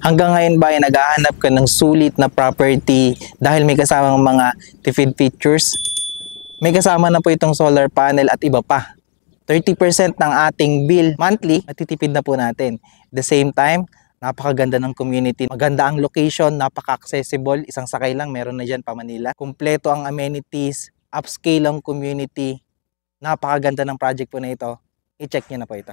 Hanggang ngayon ba ay naghahanap ka ng sulit na property dahil may kasamang mga tipid features? May kasama na po itong solar panel at iba pa. 30% ng ating bill monthly, matitipid na po natin. At the same time, napakaganda ng community. Maganda ang location, napaka-accessible. Isang sakay lang, meron na dyan pa Manila. Kumpleto ang amenities, upscale ang community. Napakaganda ng project po na ito. I-check nyo na po ito.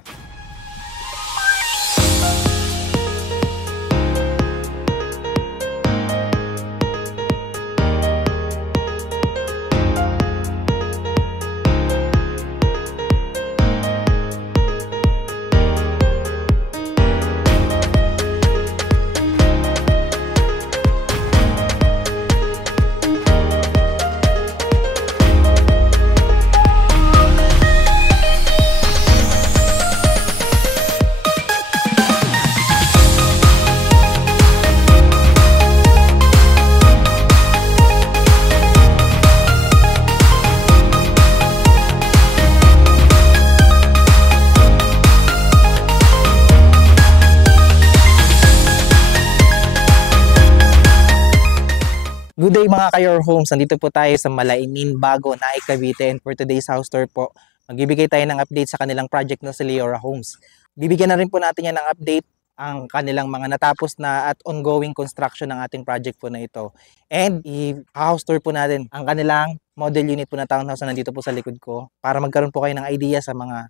Good day mga ka-Your Homes, nandito po tayo sa Malainin, Bago, Naik, Cavite, and for today's house tour po, magbibigay tayo ng update sa kanilang project na si Leora Homes. Bibigyan na rin po natin yan ng update ang kanilang mga natapos na at ongoing construction ng ating project po na ito. And i-house tour po natin ang kanilang model unit po na townhouse na nandito po sa likod ko para magkaroon po kayo ng idea sa mga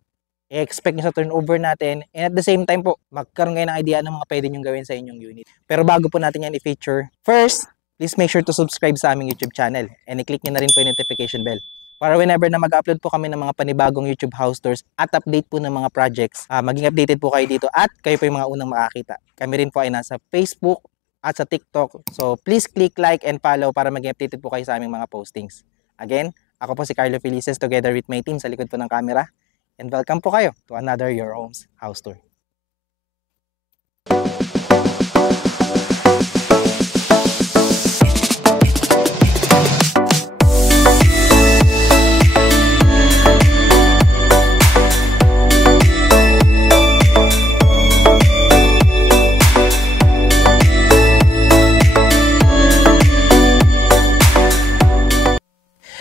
i-expect nyo sa turnover natin, and at the same time po, magkaroon kayo ng idea ng mga pwede nyo gawin sa inyong unit. Pero bago po natin yan i-feature, first, please make sure to subscribe sa aming YouTube channel and i-click nyo na rin po yung notification bell para whenever na mag-upload po kami ng mga panibagong YouTube house tours at update po ng mga projects, maging updated po kayo dito at kayo po yung mga unang makakita. Kami rin po ay nasa Facebook at sa TikTok. So please click like and follow para maging updated po kayo sa aming mga postings. Again, ako po si Carlo Felices together with my team sa likod po ng camera. And welcome po kayo to another Your Homes house tour.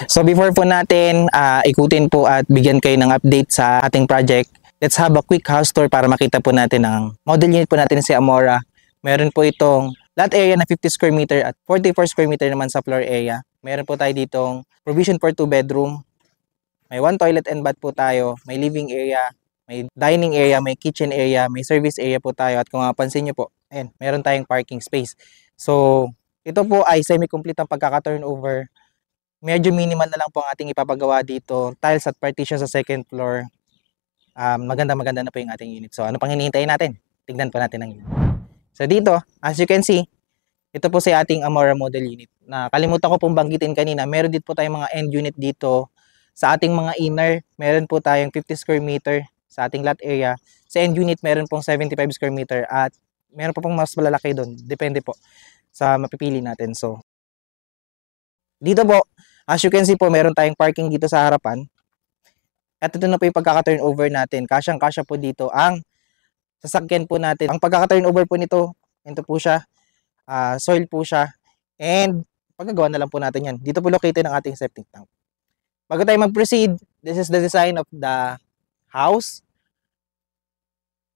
So before po natin ikutin po at bigyan kayo ng update sa ating project, let's have a quick house tour para makita po natin ang model unit po natin si Amora. Meron po itong lot area na 50 square meter at 44 square meter naman sa floor area. Meron po tayo ditong provision for 2 bedroom. May 1 toilet and bath po tayo. May living area, may dining area, may kitchen area, may service area po tayo. At kung mapapansin nyo po, ayan, meron tayong parking space. So ito po ay semi-complete ang pagkaka-turnover. Medyo minimal na lang po ang ating ipapagawa dito. Tiles at partition sa second floor. Maganda-maganda na po yung ating unit. So ano pang hinihintayin natin? Tignan po natin ang unit. So dito, as you can see, ito po si ating Amora model unit. Kalimutan ko pong banggitin kanina, meron din po tayong mga end unit dito. Sa ating mga inner, meron po tayong 50 square meter sa ating lot area. Sa end unit, meron pong 75 square meter at meron po pong mas malalaki doon. Depende po sa mapipili natin. So dito po, as you can see po, meron tayong parking dito sa harapan. At ito na po yung pagkaka-turnover natin. Kasyang-kasya po dito ang sasakyan po natin. Ang pagkaka-turnover po nito, ito po siya, soil po siya. And pagkagawa na lang po natin yan. Dito po located ang ating septic tank. Bago tayo mag-proceed, this is the design of the house.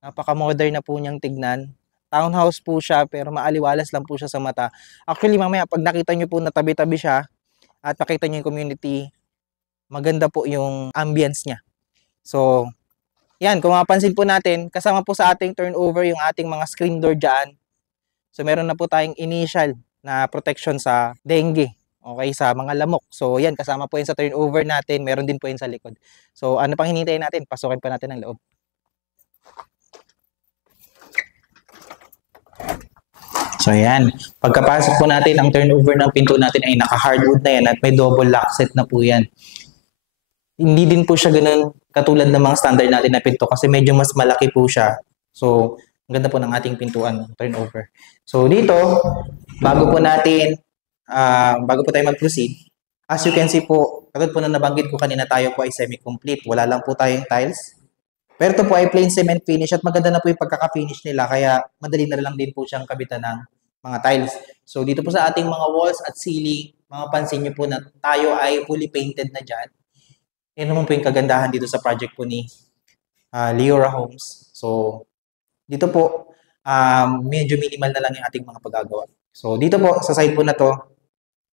Napaka-modern na po niyang tignan. Townhouse po siya, pero maaliwalas lang po siya sa mata. Actually, mamaya, pag nakita nyo po na tabi-tabi siya, at makita nyo yung community, maganda po yung ambience niya. So, yan, kung mapansin po natin, kasama po sa ating turnover yung ating mga screen door dyan. So, meron na po tayong initial na protection sa dengue, okay, sa mga lamok. So, yan, kasama po yun sa turnover natin, meron din po yun sa likod. So, ano pang hinintayin natin? Pasukin pa natin ang loob. So ayan, pagkapasok po natin, ang turnover ng pinto natin ay naka-hardwood na yan at may double lock set na po yan. Hindi din po siya ganun katulad ng mga standard natin na pinto kasi medyo mas malaki po siya. So, ang ganda po ng ating pintuan, turnover. So dito, bago po tayo mag-proceed, as you can see po, katulad po na nabanggit ko kanina, tayo po ay semi-complete. Wala lang po tayong tiles. Pero ito po ay plain cement finish at maganda na po yung pagkaka-finish nila kaya madali na lang din po siyang kabitan ng mga tiles. So dito po sa ating mga walls at ceiling, mapapansin niyo po na tayo ay fully painted na dyan. Yan naman po yung kagandahan dito sa project po ni Leora Homes. So dito po, medyo minimal na lang yung ating mga paggagawa. So dito po, sa side po na to,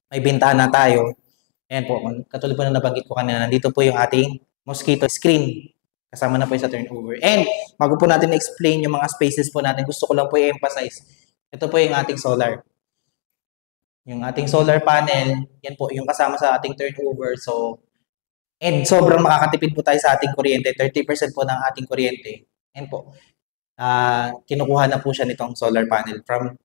may bintana tayo. Ayan po, katulad po na nabanggit ko kanina, nandito po yung ating mosquito screen. Kasama na po yung sa turnover. And bago po natin explain yung mga spaces po natin, gusto ko lang po i-emphasize. Ito po yung ating solar. Yung ating solar panel, yan po, yung kasama sa ating turnover. So, and sobrang makakatipid po tayo sa ating kuryente. 30% po ng ating kuryente. Yan po. Kinukuha na po siya nitong solar panel from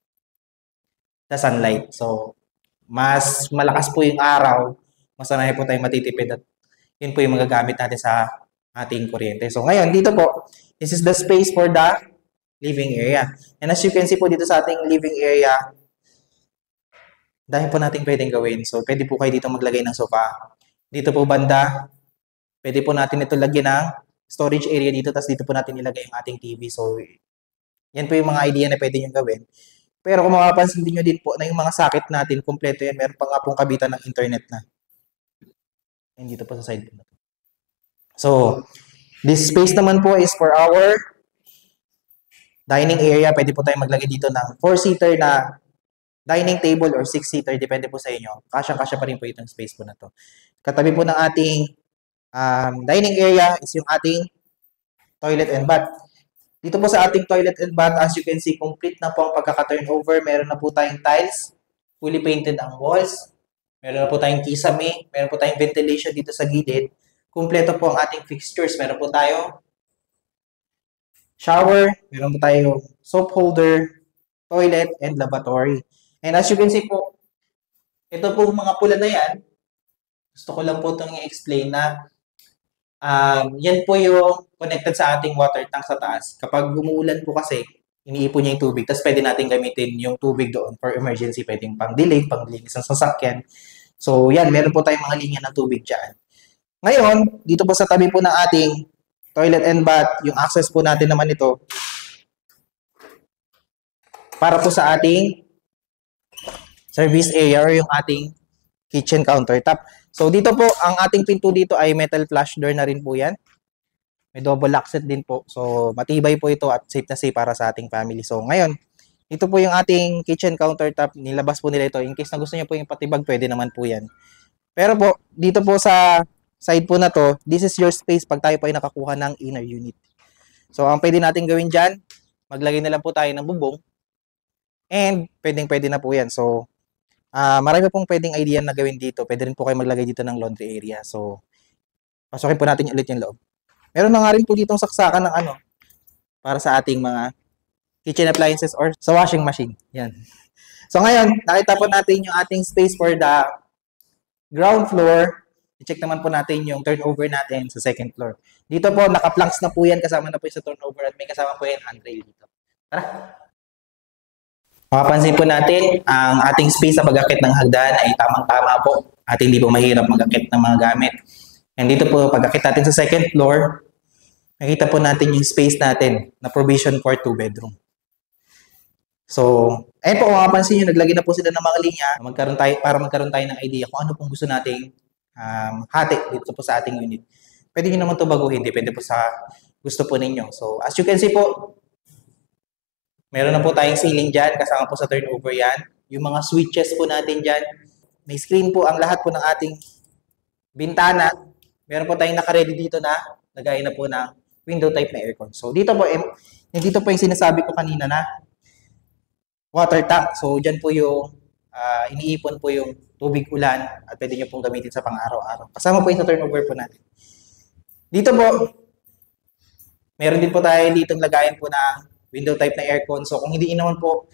the sunlight. So, mas malakas po yung araw, mas marami po tayong matitipid at yun po yung magagamit natin sa ating kuryente. So ngayon, dito po, this is the space for the living area. And as you can see po dito sa ating living area, dahil po natin pwedeng gawin. So pwede po kayo dito maglagay ng sofa. Dito po banda, pwede po natin ito lagyan ng storage area dito, tapos dito po natin ilagay yung ating TV. So yan po yung mga idea na pwede nyo gawin. Pero kung mapapansin nyo din po na yung mga socket natin, kompleto yan. Meron pa nga pong kabitan ng internet na. And dito po sa side po na to. So, this space naman po is for our dining area. Pwede po tayong maglagay dito ng 4-seater na dining table or 6-seater. Depende po sa inyo. Kasyang-kasya pa rin po itong space po na to. Katabi po ng ating dining area is yung ating toilet and bath. Dito po sa ating toilet and bath, as you can see, complete na po ang pagkaka-turnover. Meron na po tayong tiles, fully painted ang walls. Meron na po tayong kisame, meron po tayong ventilation dito sa gilid. Kumpleto po ang ating fixtures. Meron po tayong shower, meron po tayong soap holder, toilet, and lavatory. And as you can see po, ito po mga pula na yan, gusto ko lang po itong i-explain na yan po yung connected sa ating water tank sa taas. Kapag umuulan po kasi, iniipon niya yung tubig. Tapos pwede natin gamitin yung tubig doon for emergency. Pwedeng pang dilig, pang linis ng sasakyan. So yan, meron po tayong mga linya ng tubig dyan. Ngayon, dito po sa tabi po ng ating toilet and bath, yung access po natin naman ito para po sa ating service area or yung ating kitchen countertop. So dito po, ang ating pinto dito ay metal flush door na rin po yan. May double lock set din po. So matibay po ito at safe na safe para sa ating family. So ngayon, ito po yung ating kitchen countertop. Nilabas po nila ito. In case na gusto niyo po yung patibag, pwede naman po yan. Pero po, dito po sa side po na to, this is your space pag tayo po ay nakakuha ng inner unit. So ang pwede natin gawin dyan, maglagay na lang po tayo ng bubong. And pwedeng-pwede na po yan. So marami pong pwedeng idea na gawin dito. Pwede rin po kayo maglagay dito ng laundry area. So, pasukin po natin ulit yung loob. Meron na nga rin po ditong saksakan ng para sa ating mga kitchen appliances or sa washing machine. Yan. So, ngayon, nakita po natin yung ating space for the ground floor. I-check naman po natin yung turnover natin sa second floor. Dito po, naka-planks na po yan. Kasama na po yung sa turnover at may kasama po yung handrail dito. Tara! Mapapansin po natin, ang ating space sa pag-akit ng hagdan ay tamang-tama po at hindi po mahirap mag-akit ng mga gamit. And dito po, pag-akit natin sa second floor, nakita po natin yung space natin na provision for 2 bedroom. So, ayun po, mapapansin nyo, naglagay na po sila ng mga linya para magkaroon tayo ng idea kung ano pong gusto nating hati dito po sa ating unit. Pwede nyo naman ito baguhin, depende po sa gusto po ninyo. So, as you can see po, meron na po tayong ceiling dyan, kasama po sa turnover yan. Yung mga switches po natin dyan. May screen po ang lahat po ng ating bintana. Meron po tayong naka-ready dito na lagay na po ng window type na aircon. So dito po yung sinasabi ko kanina na water tank. So dyan po yung iniipon po yung tubig ulan at pwede nyo pong gamitin sa pang-araw-araw. Kasama po yung sa turnover po natin. Dito po, meron din po tayo ditong lagayan po na window type na aircon. So, kung hindi naman po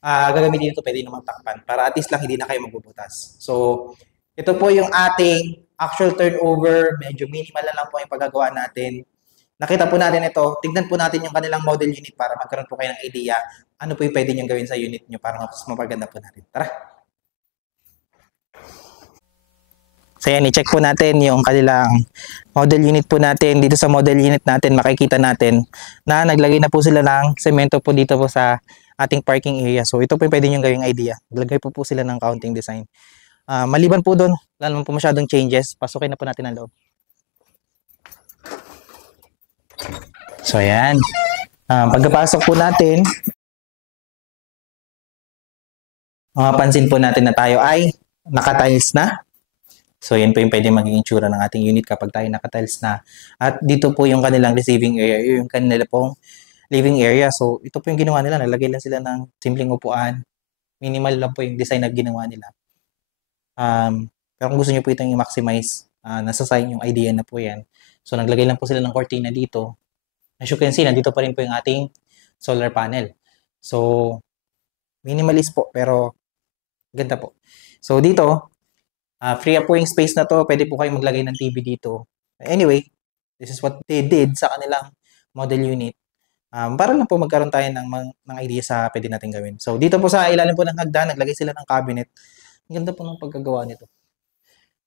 gagamitin ito, pwede naman takpan para at least lang hindi na kayo magbubutas. So, ito po yung ating actual turnover. Medyo minimal na lang po yung paggagawa natin. Nakita po natin ito. Tignan po natin yung kanilang model unit para magkaroon po kayo ng idea ano po yung pwede nyo gawin sa unit nyo para mas mapaganda po natin. Tara! So yan, i-check po natin yung kanilang model unit po natin. Dito sa model unit natin, makikita natin na naglagay na po sila ng semento po dito po sa ating parking area. So ito po yung pwede nyo gawing idea. Naglagay po sila ng counting design. Maliban po doon, wala naman po masyadong changes. Pasukin na po natin ang loob. So ayan. Pagkapasok po natin, mapapansin po natin na tayo ay nakatiles na. So, yan po yung pwede maging itsura ng ating unit kapag tayo nakatiles na. At dito po yung kanilang receiving area, yung kanila pong living area. So, ito po yung ginawa nila. Nalagay lang sila ng simpleng upuan. Minimal lang po yung design na ginawa nila. Pero kung gusto nyo po itong i-maximize, nasa sa yung idea na po yan. So, naglagay lang po sila ng cortina dito. As you can see, nandito pa rin po yung ating solar panel. So, minimalist po, pero ganda po. So, dito, free up po yung space na to. Pwede po kayong maglagay ng TV dito. Anyway, this is what they did sa kanilang model unit. Para lang po magkaroon tayo ng idea sa pwede natin gawin. So, dito po sa ilalim po ng hagdan, naglagay sila ng cabinet. Ang ganda po ng pagkagawa nito.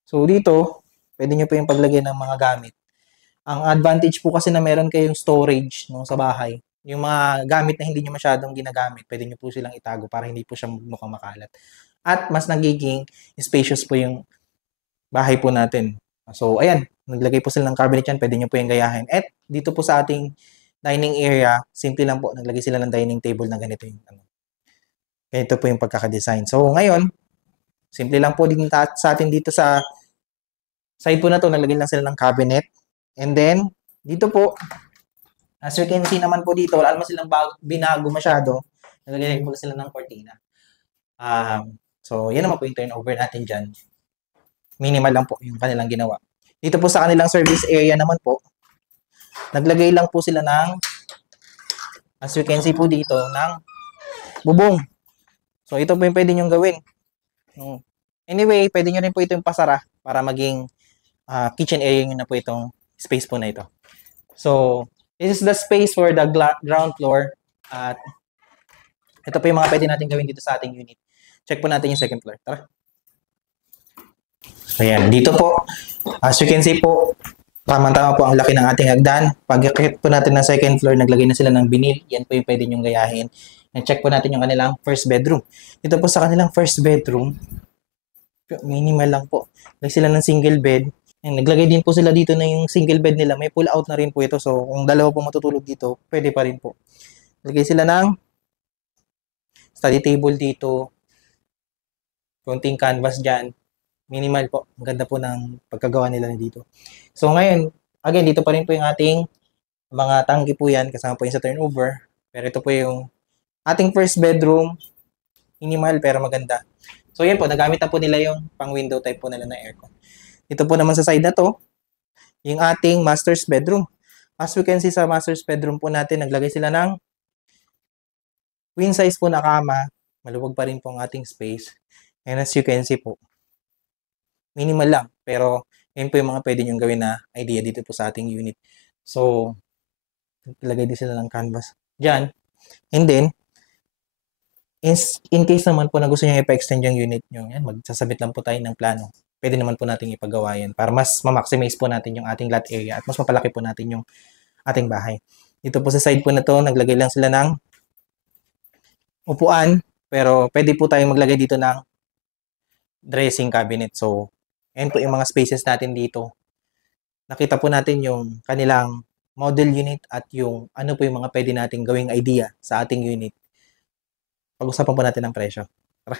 So, dito, pwede nyo po yung paglagay ng mga gamit. Ang advantage po kasi na meron kayong storage no, sa bahay. Yung mga gamit na hindi nyo masyadong ginagamit, pwede nyo po silang itago para hindi po siya mukhang makalat. At mas nagiging spacious po yung bahay po natin. So, ayan, naglagay po sila ng cabinet yan, pwede nyo po yung gayahin. At dito po sa ating dining area, simple lang po, naglagay sila ng dining table na ganito yung ganito po yung pagkakadesign. So, ngayon, simple lang po din sa atin dito sa side po na to, naglagay lang sila ng cabinet. And then, dito po, as you can see naman po dito, wala naman silang binago masyado. Naglagay po sila ng cortina. So, yan naman po yung turnover natin dyan. Minimal lang po yung kanilang ginawa. Dito po sa kanilang service area naman po, naglagay lang po sila ng, as you can see po dito, ng bubong. So, ito po yung pwede nyong gawin. Anyway, pwede nyo rin po ito yung pasara para maging kitchen area nyo na po itong space po na ito. So, this is the space for the ground floor. At ito po yung mga pwede natin gawin dito sa ating unit. Check po natin yung second floor. Tara. So, yan. Dito po, as you can see po, tama-tama po ang laki ng ating hagdan. Pag-akit po natin ng second floor, naglagay na sila ng binil. Yan po yung pwede nyong gayahin. And check po natin yung kanilang first bedroom. Dito po sa kanilang first bedroom, minimal lang po. Naglagay sila ng single bed. And naglagay din po sila dito na yung single bed nila. May pull out na rin po ito. So, kung dalawa po matutulog dito, pwede pa rin po. Naglagay sila ng study table dito. Konting canvas dyan. Minimal po. Ang ganda po ng pagkagawa nila dito. So, ngayon, again, dito pa rin po yung ating mga tangki po yan. Kasama po yung sa turnover. Pero ito po yung ating first bedroom. Minimal pero maganda. So, yan po. Nagamit na po nila yung pang window type po nila na aircon. Ito po naman sa side na to, yung ating master's bedroom. As we can see sa master's bedroom po natin, naglagay sila ng queen size po na kama. Maluwag pa rin po ang ating space. And as you can see po, minimal lang. Pero, yun po yung mga pwede nyong gawin na idea dito po sa ating unit. So, ilagay din sila ng canvas dyan. And then, in case naman po na gusto nyo ipa-extend yung unit nyo, yan, magsasabit lang po tayo ng plano. Pwede naman po natin ipagawa yan para mas ma-maximize po natin yung ating lot area at mas mapalaki po natin yung ating bahay. Dito po sa side po na to, naglagay lang sila ng upuan, pero pwede po tayong maglagay dito ng dressing cabinet. So, ayan po yung mga spaces natin dito. Nakita po natin yung kanilang model unit at yung ano po yung mga pwede nating gawing idea sa ating unit. Pag-usapan po natin ang presyo. Tara.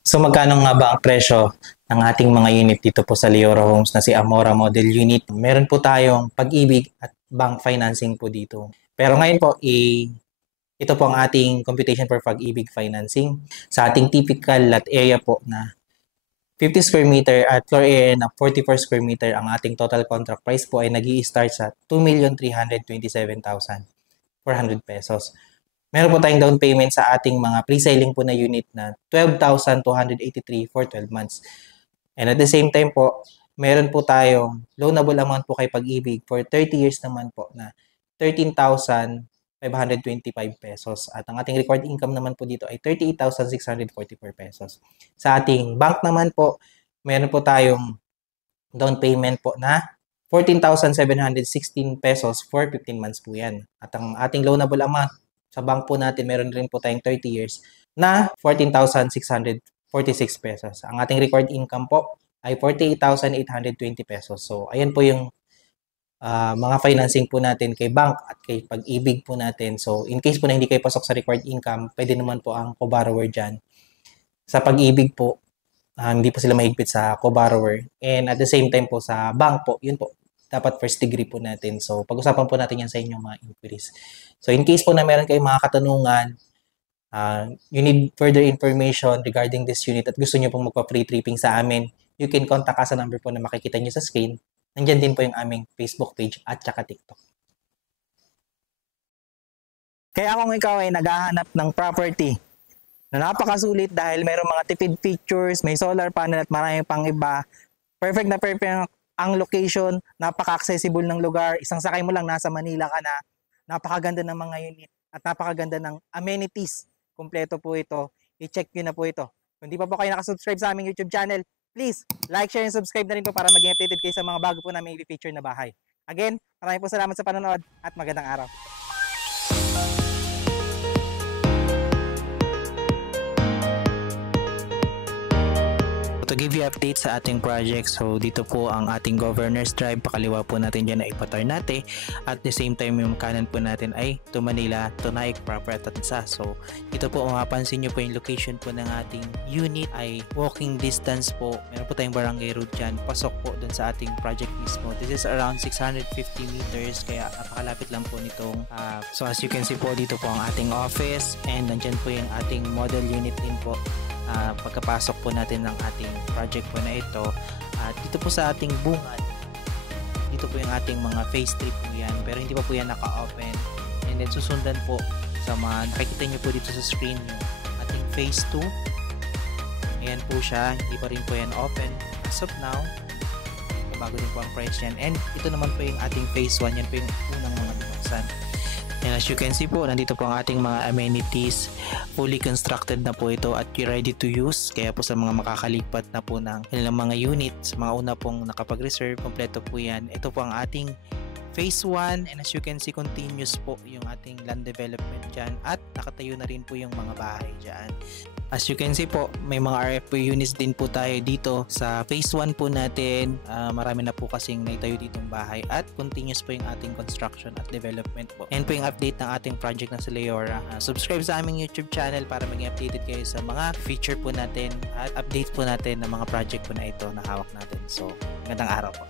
So, magkano nga ba ang presyo ng ating mga unit dito po sa Leora Homes na si Amora Model Unit? Meron po tayong Pag-ibig at bank financing po dito. Pero ngayon po, ito po ang ating computation for Pag-ibig financing. Sa ating typical lot area po na 50 square meter at floor area na 44 square meter, ang ating total contract price po ay nag-i-start sa 2,327,400 pesos. Meron po tayong down payment sa ating mga pre-selling po na unit na 12,283 for 12 months. And at the same time po, meron po tayong loanable amount po kay Pag-ibig for 30 years naman po na 13,525 pesos. At ang ating required income naman po dito ay 38,644 pesos. Sa ating bank naman po, meron po tayong down payment po na 14,716 pesos for 15 months po yan. At ang ating loanable amount sa bank po natin, meron rin po tayong 30 years na 14,646 pesos. Ang ating required income po ay 48,820 pesos. So, ayan po yung mga financing po natin kay bank at kay Pag-ibig po natin. So, in case po na hindi kayo pasok sa required income, pwede naman po ang co-borrower dyan. Sa Pag-ibig po, hindi po sila mahigpit sa co-borrower. And at the same time po sa bank po, yun po, dapat first degree po natin. So, pag-usapan po natin yan sa inyong mga inquiries. So, in case po na meron kayong mga katanungan, you need further information regarding this unit at gusto nyo pong magpa-free tripping sa amin, you can contact us sa number po na makikita nyo sa screen. Nandyan din po yung aming Facebook page at saka TikTok. Kaya kung ikaw ay naghahanap ng property na napakasulit dahil mayroong mga tipid features, may solar panel at marami pang iba, perfect na perfect ang location, napaka-accessible ng lugar, isang sakay mo lang nasa Manila ka na, napakaganda ng mga unit at napakaganda ng amenities. Kompleto po ito. I-check nyo na po ito. Kung di pa po kayo nakasubscribe sa aming YouTube channel, please like, share, and subscribe na rin po para maging updated kayo sa mga bago po namin i-feature na bahay. Again, maraming po salamat sa panonood at magandang araw. To give you update sa ating project, so dito po ang ating Governor's Drive, pakaliwa po natin dyan ay Ipatarnate, at the same time yung kanan po natin ay to Manila, to Naik proper at Tansa. So dito po mapapansin nyo po yung location po ng ating unit ay walking distance po, meron po tayong barangay road dyan, pasok po dun sa ating project mismo. This is around 650 meters, kaya napakalapit lang po nitong so as you can see po, dito po ang ating office, and nandyan po yung ating model unit din po. Pagkapasok po natin ng ating project po na ito, dito po sa ating bungad, dito po yung ating mga phase 3 po yan, pero hindi pa po yan naka-open, and then susundan po sa mga nakikita nyo po dito sa screen yung ating phase 2. Ayan po siya, hindi pa rin po yan open as of now, bago din po ang price yan, and ito naman po yung ating phase 1, yan po yung unang mga binuksan. And as you can see po, nandito po ang ating mga amenities, fully constructed na po ito at ready to use. Kaya po sa mga makakalipat na po ng kanilang mga units, mga una pong nakapag-reserve, kompleto po yan. Ito po ang ating phase 1, and as you can see, continuous po yung ating land development dyan, at nakatayo na rin po yung mga bahay dyan. As you can see po, may mga RFP units din po tayo dito sa phase 1 po natin. Marami na po kasing naitayo ditong bahay, at continuous po yung ating construction at development po. And po yung update ng ating project na sa Leora. Subscribe sa aming YouTube channel para maging updated kayo sa mga feature po natin at update po natin ng mga project po na ito na hawak natin. So, magandang araw po.